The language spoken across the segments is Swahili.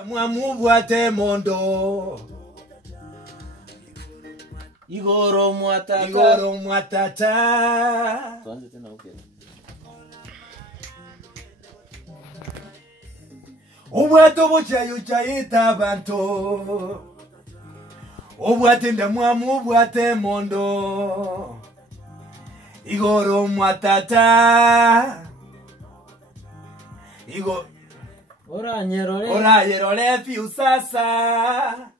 Mwamubwate mondo Igoro mwatata Tuanze tena upya. Ubwato buchayo chayita abantu Ubwate ndamwamubwate mondo Igoro mwatata Oranyerole fiu sasa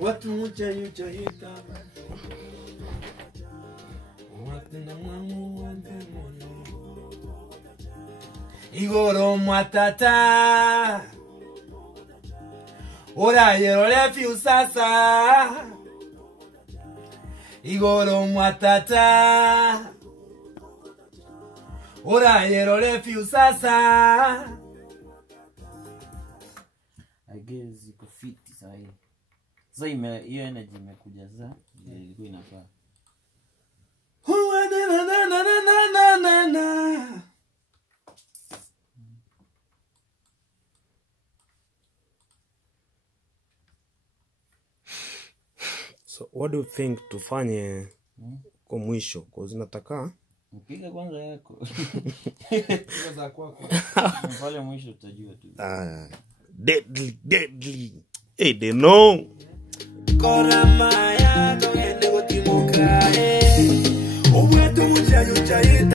Watu muchayo chayita Ubwate ndamwamubwate mondo Igoro mwatata Oranyerole fiu sasa Igoro mwatata Oranyerole fiu sasa I guess iko fiti sahi. Sasa hiyo energy imekuja sasa ilikuwa inafaa. So what do you think tufanye kwa mwisho? Kwa zinataka Mpiga kwanza yako. Piga za kwako. Pale mwisho utajua tu. Deadly. Hey, they know. Korama ya